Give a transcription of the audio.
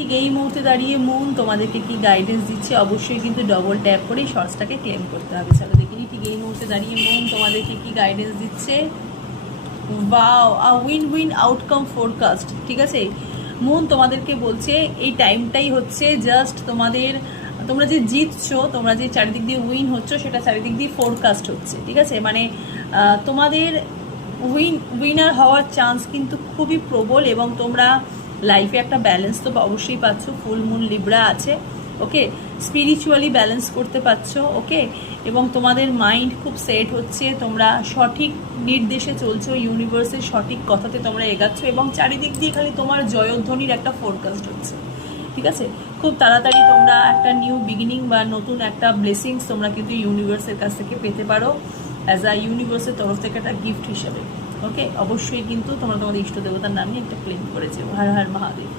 ঠিক এই মুহূর্তে দাঁড়িয়ে মুন তোমাদেরকে কি গাইডেন্স দিচ্ছে, অবশ্যই কিন্তু ডবল ট্যাপ করে শর্টসটাকে ক্লেম করতে হবে। চলো দেখিনি ঠিক এই মুহূর্তে দাঁড়িয়ে মুন তোমাদেরকে কি গাইডেন্স দিচ্ছে। ওয়াও, আ উইন উইন আউটকাম ফোরকাস্ট। ঠিক আছে, মুন তোমাদেরকে বলছে এই টাইমটাই হচ্ছে জাস্ট তোমরা যে জিতছো, তোমরা যে চারিদিক দিয়ে উইন হচ্ছ, সেটা চারিদিক দিয়ে ফোরকাস্ট হচ্ছে। ঠিক আছে, মানে তোমাদের উইনার হওয়ার চান্স কিন্তু খুবই প্রবল, এবং তোমরা লাইফে একটা ব্যালেন্স তো অবশ্যই পাচ্ছ। ফুল মুন লিব্রা আছে, ওকে, স্পিরিচুয়ালি ব্যালেন্স করতে পারছো, ওকে, এবং তোমাদের মাইন্ড খুব সেট হচ্ছে, তোমরা সঠিক নির্দেশে চলছো, ইউনিভার্সের সঠিক কথাতে তোমরা এগাচ্ছ, এবং চারিদিক দিয়ে খালি তোমার জয়ধ্বনির একটা ফোরকাস্ট হচ্ছে। ঠিক আছে, খুব তাড়াতাড়ি তোমরা একটা নিউ বিগিনিং বা নতুন একটা ব্লেসিংস তোমরা কিন্তু ইউনিভার্সের কাছ থেকে পেতে পারো, অ্যাজ আ ইউনিভার্সের তরফ থেকে একটা গিফট হিসেবে। ওকে, অবশ্যই কিন্তু তোমরা তোমাদের ইষ্ট দেবতার নামে একটা ক্লেম করেছো। হর হর মহাদেব।